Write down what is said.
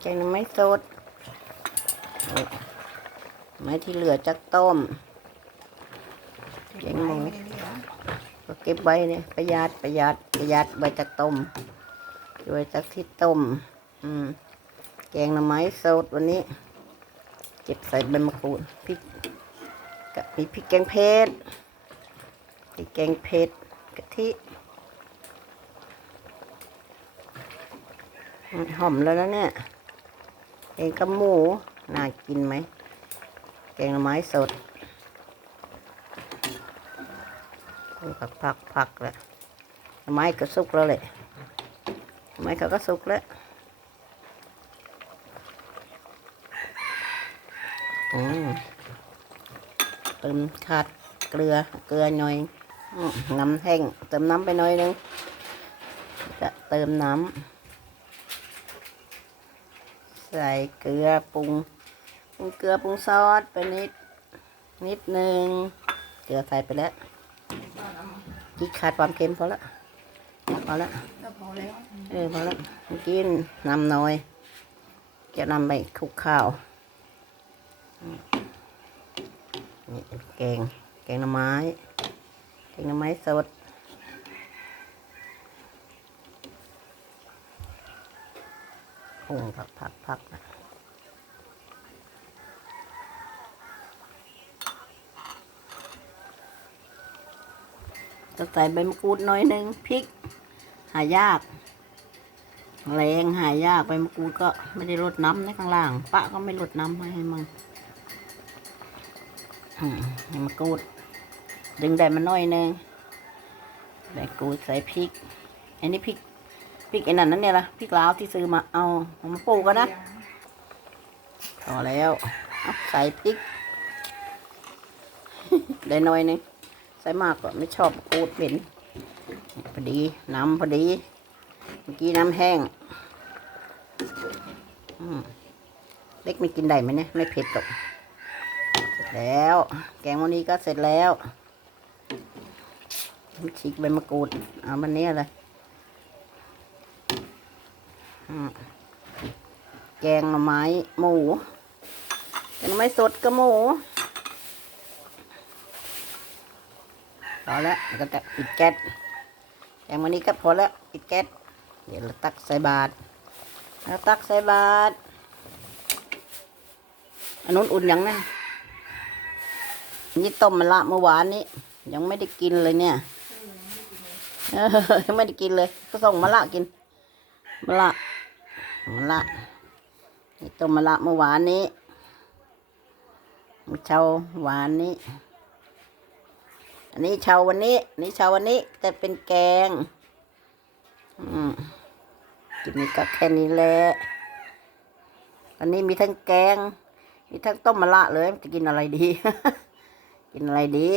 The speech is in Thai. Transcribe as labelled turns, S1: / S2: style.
S1: แกงหน่อไม้สดไม้ที่เหลือจากต้มเก่งมากก็เก็บไว้เนี่ยประหยัดประหยัดประหยัดไว้จากต้มไว้จากที่ต้ม อืมแกงหน่อไม้สดวันนี้ เก็บใส่ใบมะกรูดพริกกะมีพริกแกงเผ็ดพริกแกงเผ็ดกะทิอืม หอมแล้วนะเนี่ยแกงกับหมูน่ากินไหมแกงไม้สดผักผักผักแหละไม้ก็สุกแล้วแหละไม้เขาก็สุกแล้วอืมเติมขาดเกลือเกลือหน่อยน้ำแห้งเติมน้ำไปหน่อยนึงจะเติมน้ำ ใส่เกลือปรุงปรุงเกลือปรุงซอสไปนิด นิดนึง เกลือใส่ไปแล้วกินขาดความเค็มพอละพอละ
S2: ก็พอแล้ว
S1: เออพอละกินน้ำน้อย จะนำไปคลุกข้าวอืมนี่แกงแกงหน่อไม้แกงหน่อไม้สด พุ่งผักผักผักนะจะใส่ใบมะกรูดหน่อยหนึ่งพริก หายาก แรงหายากใบมะกรูดก็ไม่ได้รดน้ำในข้างล่าง ปะก็ไม่รดน้ำให้มันใบมะกรูด ดึงได้มาหน่อยหนึ่งใบมะกรูดใส่พริก อันนี้พริก ริกไอ้นั่นนั่นเนี่ยละพริกลาวที่ซื้อมาเอาเอามาปลูกกันนะพอแล้วเอาใส่พริก ได้หน่อยหนึงใส่มากก็ไม่ชอบกูดเป็นพอดีน้ำพอดี เมื่อกี้น้ำแห้งอืมเล็กไม่กินได้ไหมเนี่ยไม่เผ็ดหรอกเสร็จแล้ว แกงวันนี้ก็เสร็จแล้วฉีกใบมะกรูดเอามันเนี้ยเลยอืม แกงหน่อไม้หมูแกงหน่อไม้สดกับหมูพอแล้วก็จะปิดแก๊สแกงวันนี้ก็พอแล้วปิดแก๊สเดี๋ยวเราตักใส่บาตรแล้วตักใส่บาตรอันนู้นอุ่นยังนะนี่ต้มมะละเมื่อวานนี้ ยังไม่ได้กินเลยเนี่ย เออยังไม่ได้กินเลย ก็ส่งมะละกิน มะละมะละนี่ต้มมะละเมื่อวานนี้เช้าหวานนี้ อันนี้เช้าวันนี้อันนี้เช้าวันนี้จะเป็นแกงอืมกินนี้ก็แค่นี้แหละอันนี้มีทั้งแกง มีทั้งต้มมะละเลยจะกินอะไรดี กินอะไรดี